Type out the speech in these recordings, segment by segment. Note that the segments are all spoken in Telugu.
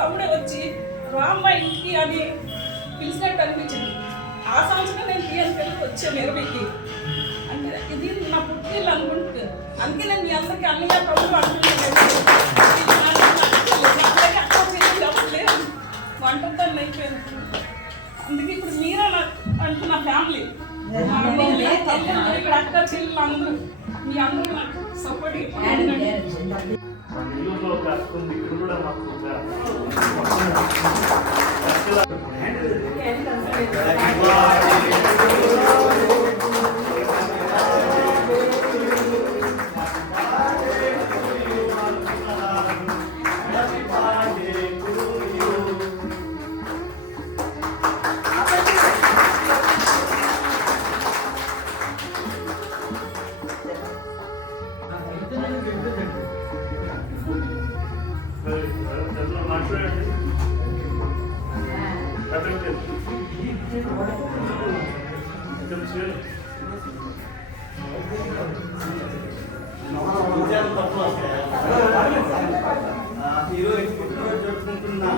తమ్ముడే వచ్చి రామ్మ ఇంటికి అని పిలిచినట్టు అనిపించింది. ఆ సంవత్సరం నేను పిఎస్పీకి వచ్చాను 20కి. అంటే ఇది నా పుట్టిల్లు అనుకుంటున్నాను. అందుకే నేను మీ అందరికీ అన్నయ్య తమ్ముడు అనుకుంటున్నాను. వంటతో అయిపోయింది. అందుకే ఇప్పుడు మీరే నాకు అంటున్న ఫ్యామిలీ ఇక్కడ అక్క చెల్లెలు అందరూ మీ అందరూ నాకు సపోర్ట్. ఈరోజు పుట్టినరోజు జరుపుకుంటున్నా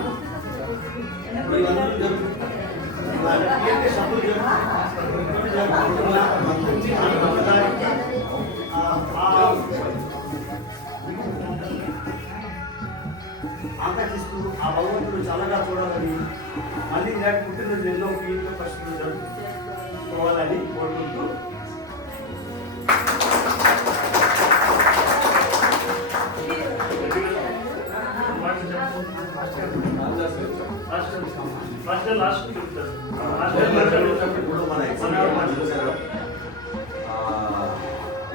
ఆకర్షిస్తూ ఆ భగవంతుడు చల్లగా చూడాలని మళ్ళీ ఇలాంటి పుట్టినరోజు ఎన్నో ఇంట్లో ఫస్ట్ జరుపుకోవాలని కోరుకుంటూ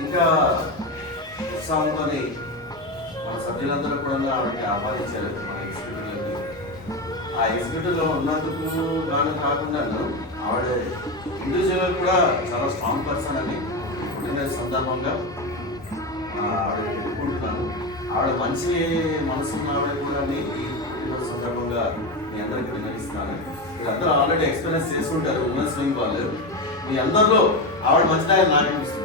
ఇంకా ఉత్సాహంతో మన సభ్యులందరూ కూడా ఆవిడకి ఆహ్వానించారు మన ఎగ్జిక్యూటివ్లోకి. ఆ ఎగ్జిక్యూటివ్లో ఉన్నందుకు గాను కాకుండా ఆవిడ ఇండివిజువల్ కూడా చాలా స్ట్రాంగ్ పర్సన్ అని పుట్టిన సందర్భంగా ఆవిడ చెప్పుకుంటున్నాను. ఆవిడ మంచి మనసున్న ఆవిడ కూడా ఈ పుట్టినరోజు సందర్భంగా మీ అందరికీ విన్నవిస్తున్నాను. మీరందరూ ఆల్రెడీ ఎక్స్పీరియన్స్ చేసుకుంటారు ఉమెన్స్ వింగ్ వాళ్ళు. మీ అందరిలో ఆవిడ మంచిగా నాకు అనిపిస్తుంటారు.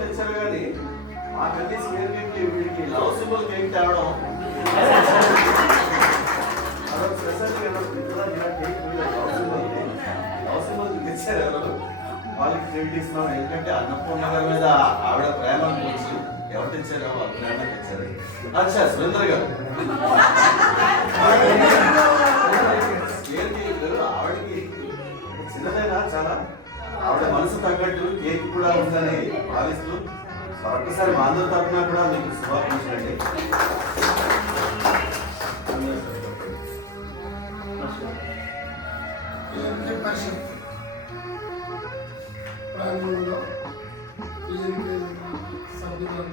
తెచ్చారు కానీ మాకన్నీ స్క్వేర్ కేక్ వీడికి లవ్ సింబల్ కేక్ తేవడం అదొక స్పెషల్ లవ్ సింబల్ తెచ్చారు. ఎవరు వాళ్ళకి క్రెడిట్ ఇస్తున్నాం. ఎందుకంటే అన్నపూర్ణ గారి మీద ఆవిడ ప్రేమ అనుకోవచ్చు. ఎవరు తెచ్చారో వాళ్ళ ప్రేమ తెచ్చారు. అచ్చా సురేంద్ర గారు స్క్వేర్ కేక్ ఆవిడకి చిన్నదైనా చాలా ఆవిడ మనసు తగ్గట్టు కేక్ కూడా ఉందని భావిస్తూ మరొకసారి మా అందరి తరఫున కూడా మీకు శుభాకాంక్షలండి. ప్రాంగణంలో సభ్యులు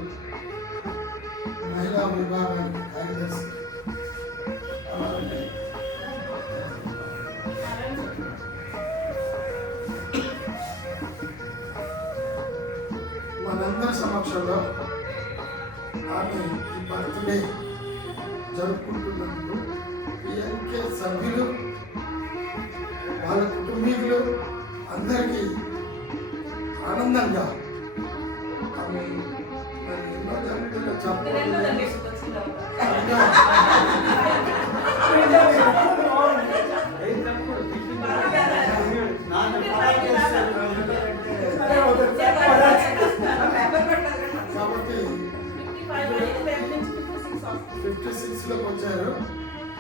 మహిళా విభాగానికి కార్యదర్శి అలాగే మనందరి సమక్షంలో ఆమె ఈ బర్త్డే జరుపుకుంటున్నందుకు పిఎన్కే సభ్యులు వాళ్ళ కుటుంబీకులు అందరికీ ఆనందంగా ఆమె మరి ఎన్నో జరుగుతుందో చెప్పండి. కాబట్టి 56లోకి వచ్చారు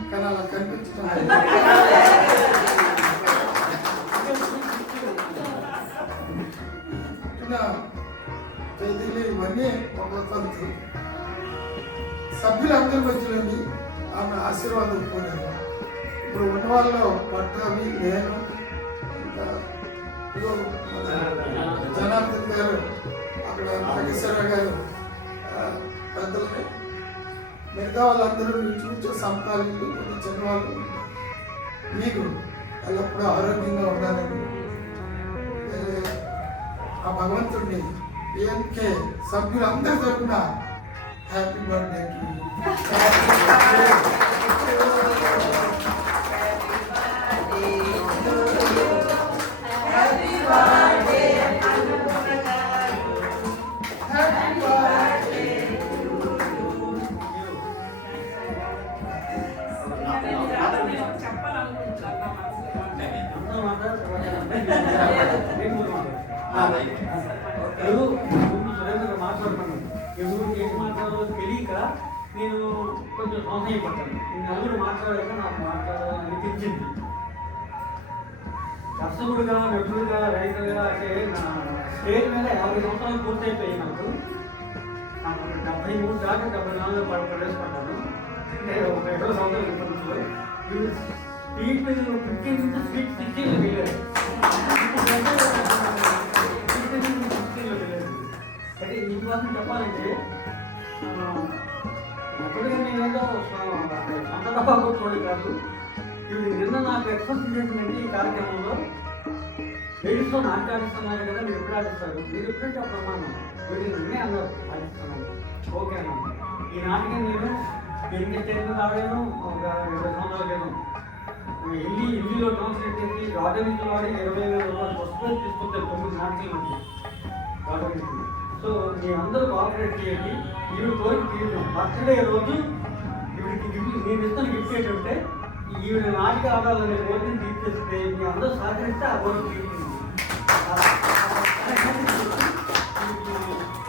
కానీ అలా కనిపించడం తేదీలు ఇవన్నీ ఒక తంతు. సభ్యులందరి మధ్యలోని ఆమె ఆశీర్వాదం కోరారు. ఇప్పుడు ఉన్న వాళ్ళు పట్టాభి నేను ఇంకా జనార్దన్ గారు అక్కడ నాగేశ్వరరావు గారు పెద్దలని మిగతా వాళ్ళందరూ చూచే సమకాలీకులు కొన్ని చిన్నవాళ్ళు మీకు ఎల్లప్పుడూ ఆరోగ్యంగా ఉండాలని ఆ భగవంతుడిని పిఎన్కే సభ్యులందరి తరఫున హ్యాపీ బర్త్డే టు సురేంద్ర మాట్లాడుతున్నాను ఎవరు ఏం మాట్లాడాలో తెలియక నేను కొంచెం సంశయపడ్డాను. నలుగురు మాట్లాడాక నాకు మాట్లాడాలని అనిపించింది. దర్శకుడుగా, నటుడుగా, రైతుగా అంటే నా స్టేజ్ మీద 50 సంవత్సరాలు పూర్తయిపోయాయి. నాకు 73 దాకా 74 ప్రవేశపడ్డాను. అంటే ఒక 20 సంవత్సరాల డిఫరెన్స్లో స్పీడ్ 15 నుంచి స్పీడ్ 16లో వెళ్ళారు. అంటే ఈ కోసం చెప్పాలంటే ఎప్పటికీ నేనేదో సొంత డబ్బా కొట్టుకోవడం కాదు. ఇప్పుడు నిన్న నాకు ఎక్స్ప్రెస్ చేసిందంటే ఈ కార్యక్రమంలో లేడీస్తో నాట్యం ఆడిస్తున్నారు కదా, మీరు ఎప్పుడు ఆడిస్తారు, మీరు ఎప్పుడంటే అప్పుడు అన్నాను వీటిని నిన్నే అన్నారు ఆడిస్తున్నాను. ఓకే అన్నాను. ఈ నాటికి నేను పెరిగే స్టేజ్ మీద ఆడాను ఒక 20 సంవత్సరాల క్రితం. హిందీలో ట్రాన్స్లేట్ చేసి రాజనీతిలో ఆడి 20,000 రూపాయలు పుస్తకాలు తీసుకొచ్చారు 9 నాటకాల నుంచి రాజనీతి. సో మీ అందరూ కోఆపరేట్ చేయండి. ఈవిడ కోరిక తీరుతాం. బర్త్డే రోజు ఈవిడికి గిఫ్ట్ నేను ఇస్తాను. గిఫ్ట్ ఏంటంటే ఈవిడ నాటిక ఆడాలనే కోరికను తీర్చేస్తే మీ అందరూ సహకరిస్తే ఆ కోరిక తీరుతుంది.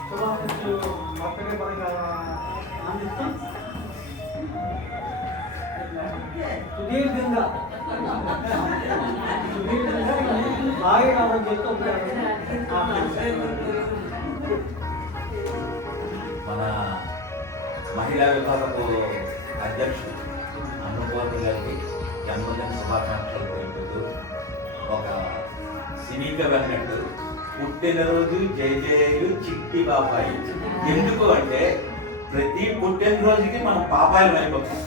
శుభాకాంక్షలు బర్త్డే పరంగా అందిస్తాం. సుదీర్ఘంగా బాగా రావడం చెప్తూ మన మహిళా విభాగపు అధ్యక్షుడు అన్నపూర్ణ గారికి జన్మదిన శుభాకాంక్షలు తెలుపుతూ ఒక సినీగా అన్నట్టు పుట్టినరోజు జయజయలు చిట్టి బాబాయి. ఎందుకు అంటే ప్రతి పుట్టినరోజుకి మనం పాపాయిలు అయిపోతాం.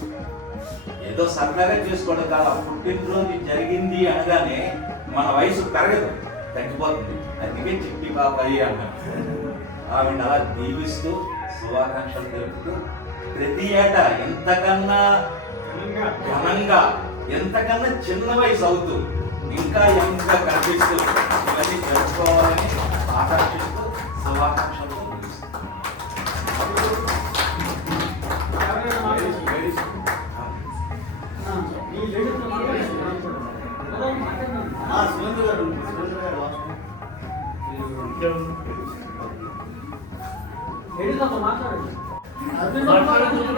ఏదో సరదాగా చేసుకోవడం కాదు. పుట్టినరోజు జరిగింది అనగానే మన వయసు పెరగదు, తగ్గిపోతుంది. అందుకే చిట్టి బాబాయి అన్నారు. ఆవిడ అలా దీవిస్తూ శుభాకాంక్షలు తెలుపుతూ ప్రతి ఏటా ఎంతకన్నా ఘనంగా, ఎంతకన్నా చిన్న వయసు అవుతూ ఇంకా యంగ్గా కనిపిస్తూ ఇవన్నీ జరుపుకోవాలని ఆకాంక్షిస్తూ శుభాకాంక్షలు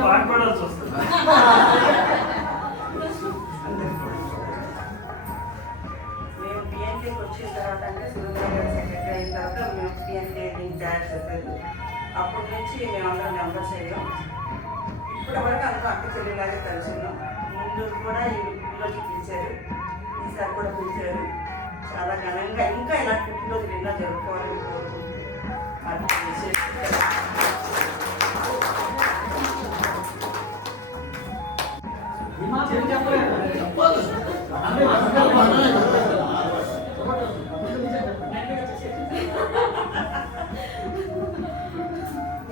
మాట్లాడాల్సి వస్తుంది. మేము పిఎన్టీకి వచ్చిన తర్వాత అంటే సురేంద్ర గారు సెక్రటరీ అయిన తర్వాత మేము పిఎన్టీ తయారు చేసేది. అప్పటి నుంచి మేమందరం మెంబర్స్ అయ్యాం. ఇప్పటి వరకు అందరూ అక్క చెల్లిలాగే కలిసి ఉన్నాం. ముందు కూడా ఈ పుట్టినరోజు పిలిచారు, ఈసారి కూడా పిలిచారు. చాలా ఘనంగా ఇంకా ఇలాంటి పుట్టినరోజులు ఎన్నో జరుపుకోవాలని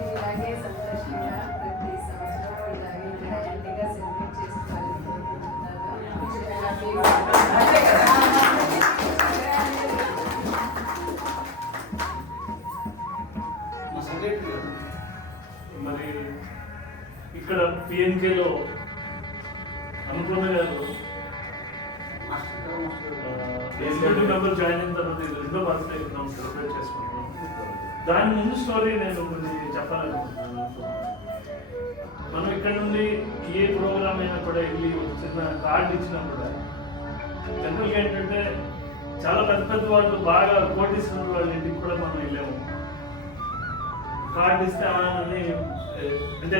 ఇలాగే సంతోషంగా ప్రతి సంవత్సరం ఇలాగే గ్రాండ్గా సెలబ్రేట్ చేసుకోవాలని మరి ఇక్కడ పిఎన్కేలో అనుకున్న గారు ఎగ్జిక్యూటివ్ మెంబర్ జాయిన్ అయిన తర్వాత ఇది 2వ బర్త్డే మనం సెలబ్రేట్ చేసుకుంటున్నాం. దాని ముందు స్టోరీ నేను కొన్ని చెప్పాలనుకుంటున్నాను. మనం ఇక్కడ నుండి ఏ ప్రోగ్రామ్ అయినా కూడా వెళ్ళి చిన్న కార్డు ఇచ్చినా కూడా జనరల్గా ఏంటంటే చాలా పెద్ద పెద్ద వాళ్ళు బాగా కోటీశ్వరుల వాళ్ళ ఇంటికి కూడా మనం వెళ్ళాము. కార్డు ఇస్తే అని అంటే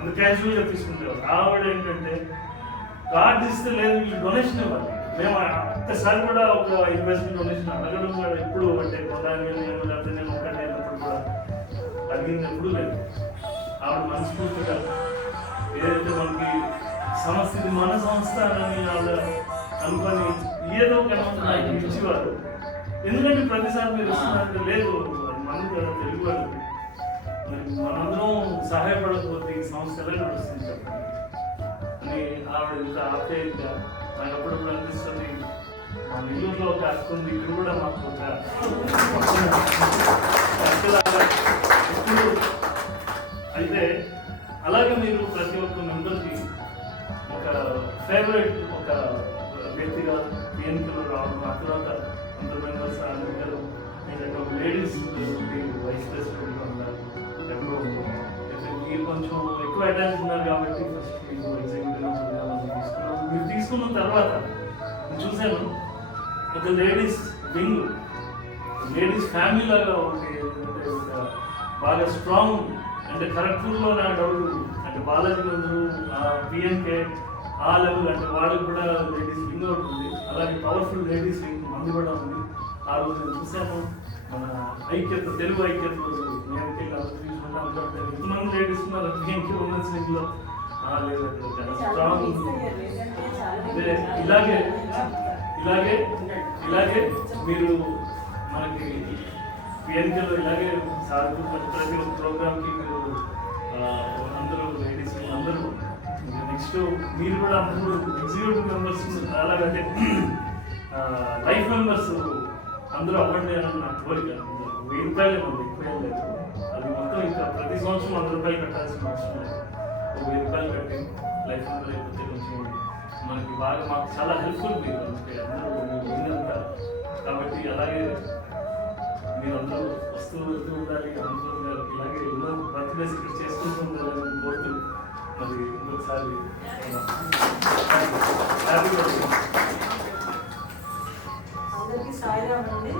అంత క్యాజువల్గా తీసుకుంటారు. ఆవిడ ఏంటంటే కార్డు ఇస్తే లేదు వీళ్ళు డొనేషన్ ఇవ్వాలి. మేము ఒక్కసారి కూడా ఒక 5% డొనేషన్ అడగడం కూడా ఎప్పుడు అంటే కొనాలి నేను లేకపోతే నేను ఒక్కటే అయినప్పుడు కూడా అడిగింది ఎప్పుడు లేదు. ఆవిడ మనస్ఫూర్తిగా ఏదైతే మనకి సంస్థ ఇది మన సంస్థ అని ఆవిడ అనుకొని ఏదో ఒక నాకు ఇచ్చేవారు. ఎందుకంటే ప్రతిసారి మీరు ఇస్తున్నారంటే లేదు మనకి కదా తెలుగు వాళ్ళకి మనందరం సహాయపడకపోతే ఈ సంస్థ ఎలా నడుస్తుంది చెప్పండి అని ఆవిడ ఇంత ఆప్యాయంగా నాకు అప్పుడప్పుడు అనిపిస్తుంది. మా నెల్లూరులో ఒక అక్క ఉంది, ఇక్కడ కూడా మాకు ఒక అయితే అలాగే మీరు ప్రతి ఒక్క మెంబర్కి ఒక ఫేవరెట్ ఒక వ్యక్తిగా పిఎన్కేలో రావడం, ఆ తర్వాత కొంత మెంబర్స్ అందరూ ఏంటంటే ఒక లేడీస్ వైస్ ప్రెసిడెంట్ ఉన్నారు ఎప్పుడో మీరు కొంచెం ఎక్కువ అటాచ్ ఉన్నారు కాబట్టి ఫస్ట్ మీకు ఎగ్జిక్యూటివ్ తీసుకున్నాం. మీరు తీసుకున్న తర్వాత నేను చూశాను ఒక లేడీస్ వింగ్, లేడీస్ ఫ్యామిలీ లాగా ఒకటి ఏంటంటే ఒక బాగా స్ట్రాంగ్ అంటే ఖరగ్పూర్లో నా డౌట్ అంటే బాలాజీ గారు పిఎన్కే ఆ లెవెల్ అంటే వాళ్ళకి కూడా లేడీస్ వింగ్ ఒకటి ఉంది. అలాగే పవర్ఫుల్ లేడీస్ వింగ్ మంది కూడా ఉంది. ఆ రోజు నేను చూశాను మన ఐక్యత, తెలుగు ఐక్యత రోజు నేను తీసుకుంటా అనుకుంటే ఇంతమంది లేడీస్ ఉన్నారు పిఎన్కే ఉమెన్స్ వింగ్లో. లేదు అక్కడ స్ట్రాంగ్ అదే ఇలాగే ఇలాగే ఇలాగే మీరు మనకి పిఎన్కేలో ఇలాగే సాగు ప్రతి ఒక్క ప్రోగ్రామ్కి మీరు అందరూ లేడీస్ అందరూ నెక్స్ట్ మీరు కూడా అందరూ ఎగ్జిక్యూటివ్ మెంబర్స్ చాలా అంటే లైఫ్ మెంబర్స్ అందరూ అవ్వండి అని నా కోరిక. 1000 రూపాయలే ఉంది, ఎక్కువ లేదు. అది మొత్తం ఇంకా ప్రతి సంవత్సరం 100 రూపాయలు కట్టాల్సిన అవసరం లేదు. 1000 రూపాయలు కట్టి లైఫ్ మెంబర్ అయిపోతే కొంచెం మనకి బాగా మాకు చాలా హెల్ప్ఫుల్ మీరు అంటే అందరూ విన్నంతా. కాబట్టి అలాగే మీరందరూ వస్తూ వెళ్తూ ఉండాలి, అందరూ ఇలాగే ఎన్నో బర్త్డేస్ ఇక్కడ చేసుకుంటూ ఉండాలని కోరుతూ మరి ఇంకొకసారి హ్యాపీ బర్త్డే. అందరికీ సాయిరామ్ అండి.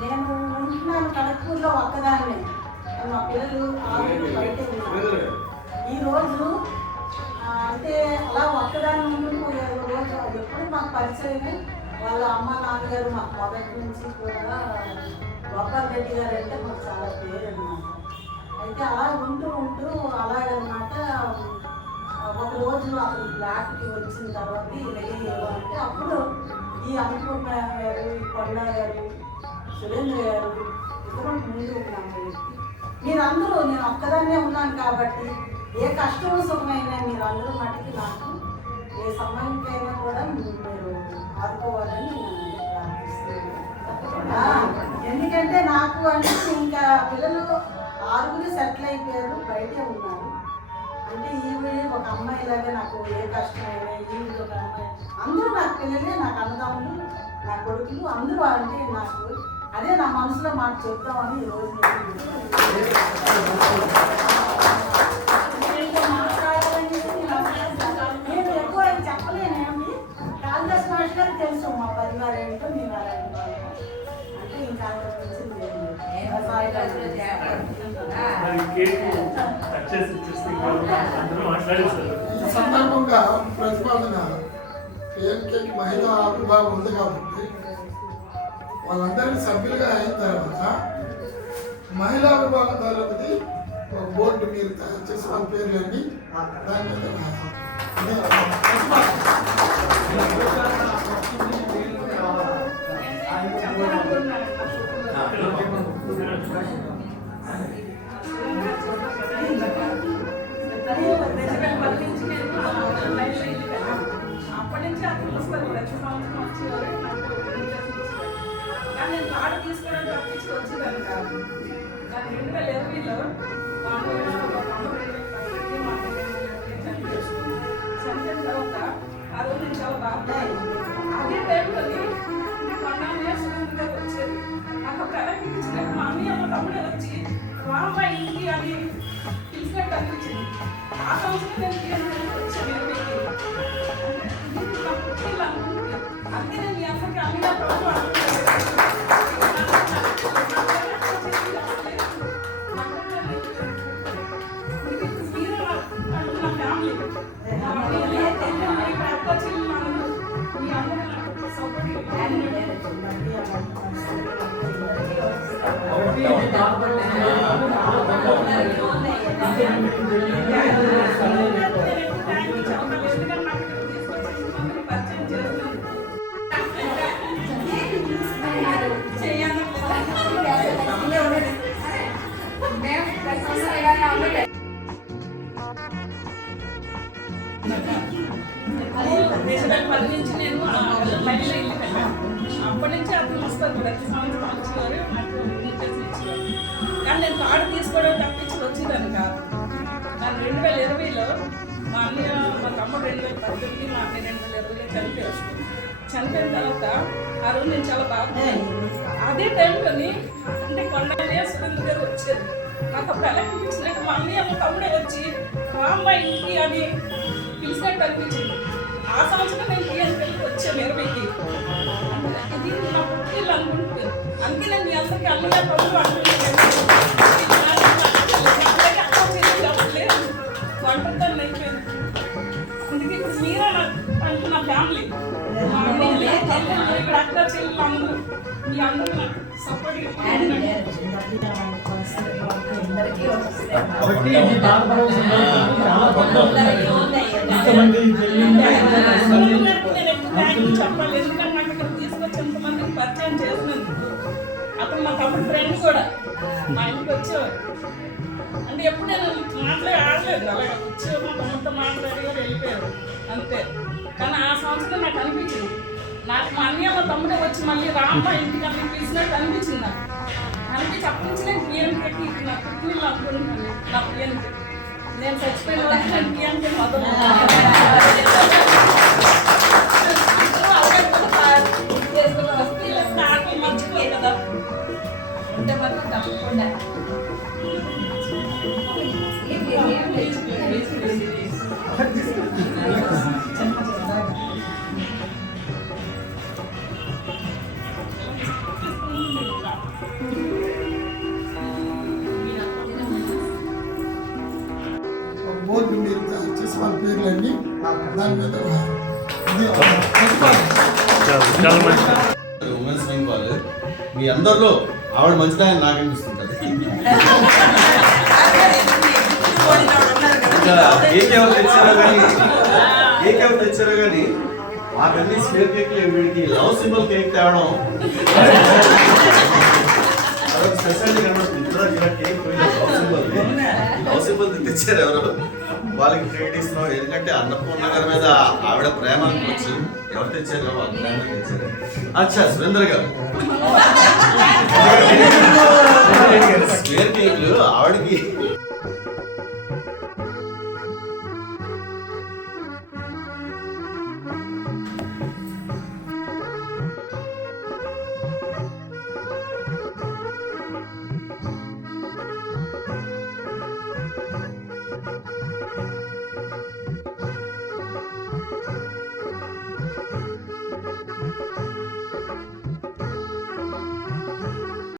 నేను ఉంటున్నాను ఖరగ్పూర్లో ఒక్కదాన్నే. మా పిల్లలు ఆరుగురు బయట ఉన్నారు. ఈరోజు అంటే అలా ఒక్కదాన్ని ఉంటున్న రోజు ఎప్పుడు మాకు పరిచయమే. వాళ్ళ అమ్మ నాన్నగారు మాకు మొదటి నుంచి కూడా గోపాల్ రెడ్డి గారు అంటే మాకు చాలా పేరు అన్నమాట. అయితే అలా ఉంటూ అలాగనమాట ఒకరోజు అతను బ్లాక్కి వచ్చిన తర్వాత ఇలాగే అంటే అప్పుడు ఈ అన్నపూర్ణ గారు, ఈ కొండ గారు, సురేంద్ర గారు ఇద్దరు ముందు ఉన్నాము. మీరందరూ నేను ఒక్కదాన్నే ఉన్నాను కాబట్టి ఏ కష్టం సుఖమైనా మీరందరూ మటుకి నాకు ఏ సమయానికైనా కూడా మీరు ఆదుకోవాలని నేను ప్రార్థిస్తున్నాను. ఎందుకంటే నాకు అంటే ఇంకా పిల్లలు 6 సెటిల్ అయిపోయారు, బయటే ఉన్నారు. అంటే ఈవిడ ఒక అమ్మాయిలాగా నాకు ఏ కష్టమైనా ఈవిడ ఒక అమ్మాయి అందరూ నాకు పిల్లలే, నాకు అన్నదమ్ములు, నా కొడుకులు అందరూ అంటే నాకు అదే నా మనసులో మాట చెప్తామని ఈరోజు నేను ఎక్కువ చెప్పలేనేమి. కాళిదాస్ మాస్టర్ గారికి తెలుసు మా పరివారం ఏంటో మేము అలాంటి అంటే ఇంకా ఈ సందర్భంగా ప్రతిపాదన పిఎన్కేకి మహిళా విభాగం ఉంది కాబట్టి వాళ్ళందరికీ సభ్యులుగా అయిన తర్వాత మహిళా విభాగం తాలూకుది ఒక బోర్డు మీరు తయారు చేసి వాళ్ళ పేర్లన్నీ దాని మీద అప్పటి నుంచి అతను వస్తారు ప్రతి సంవత్సరం వచ్చేవారు. కానీ నేను కార్డు తీసుకోవడం తప్పించి వచ్చేదాన్ని కాదు. కానీ 2020లో చనిపోయిన తర్వాత ఆ రోజు నేను చాలా బాగున్నాయి. అదే టైంలో కొన్నాళ్ళే సురేంద్ర గారు వచ్చారు. నాకు ప్రారంభించినట్టు మా అన్నయ్య మా తమ్ముడే వచ్చి రామ్మ ఇంటికి అని పిలిచినట్టు అనిపించింది. ఆ సంవత్సరం నేను వచ్చాను 20కి. నా పుట్టిల్లు అనుకుంటున్నాను. అందుకే నేను మీ అందరికీ అన్నయ్య ప్రభు నుంచి నేను లైన్లో ఇల్లు వెళ్ళాను. అప్పటి నుంచి అతను వస్తారు ప్రతి సంవత్సరం వచ్చేవారు, నాకు డీటెయిల్స్ ఇచ్చేవారు. కానీ నేను కార్డు తీసుకోవడం తప్పించి వచ్చేదాన్ని కాదు. నాకు 2020లో మా అన్నయ్య మా తమ్ముడు 2019, మా అన్నయ్య 2020లో చనిపోయారు. చనిపోయిన తర్వాత ఆ రోజు నేను చాలా బాధపడ్డాను. అదే టైంలోని అంటే కొండలే సురేంద్ర గారు వచ్చారు. నాకు అప్పుడు ఎలా అనిపించినట్టు మా అన్నయ్య మా తమ్ముడే వచ్చి రామ్మ ఇంటికి అని పిలిచినట్టు అనిపించింది. ఆ సంవత్సరం నేను పిఎన్కి వచ్చాను 20కి. ఇది నా పుట్టిల్లు అనుకుంటున్నాను. అందుకే నేను మీ అందరికీ అన్నయ్య తమ్ముడు అంటున్నాను. వంటతాను అయిపోయింది. అందుకే ఇప్పుడు మీరే అంటే నా ఫ్యామిలీ, మా అన్నయ్య తమ్ముడు, ఇక్కడ అక్క చెల్లెలు అందరూ మీ అందరూ నాకు సపోర్ట్గా కాబట్టి మీ బాధపడాల్సిన చాలా ఇంతమంది చెప్పాలి. ఎందుకంటే నాకు ఇక్కడ తీసుకొచ్చి ఎంతమందికి పరిచయం చేసినందుకు. అతను మా తమ్ముడు ఫ్రెండ్ కూడా మా ఇంటికి వచ్చేవారు. అంటే ఎప్పుడు నేను ఆడలేదు, అలాగే వచ్చేవారు మా తమ్ముడితో మాట్లాడి వెళ్ళిపోయారు అంతే. కానీ ఆ సంవత్సరం నాకు అనిపించింది, నాకు మా అన్నయ్య మా తమ్ముడే వచ్చి మళ్ళీ రామ్మ ఇంటికి అన్ని పిలిచినట్టు అనిపించింది. నాకు అనిపించి అప్పటి నుంచి నేను పిఎన్కి నా పుట్టినీళ్ళు అనుకుంటున్నాను. నా పిఎన్కి నేను చచ్చిపోయిన వరకు నేను పిఎన్కి మొదలు ఆటలు మర్చిపోయి కదా ఉంటే మాత్రం తప్పకుండా బోర్డు మీరు చేసి వాళ్ళ పేర్లన్నీ దాని మీద ఇది చాలా మంచి ఉమెన్స్ వింగ్ వాళ్ళు మీ అందరిలో ఆవిడ మంచిదాన్ని నాకు అనిపిస్తుంటది. ఇంకా కేక్ ఎవరు తెచ్చారో కానీ మాకన్నీ స్క్వేర్ కేక్లు వీడికి లవ్ సింబల్ కేక్ తేవడం స్పెషాలిటీ కనబడుతుంది. కేక్ లవ్ సింబల్ తెచ్చారు ఎవరు, వాళ్ళకి క్రెడిట్ ఇస్తున్నాం. ఎందుకంటే అన్నపూర్ణ గారి మీద ఆవిడ ప్రేమ అనుకోవచ్చు. ఎవరు తెచ్చారు వాళ్ళు ప్రేమ తెచ్చారు. అచ్చా సురేంద్ర గారు స్క్వేర్ కేక్లు ఆవిడకి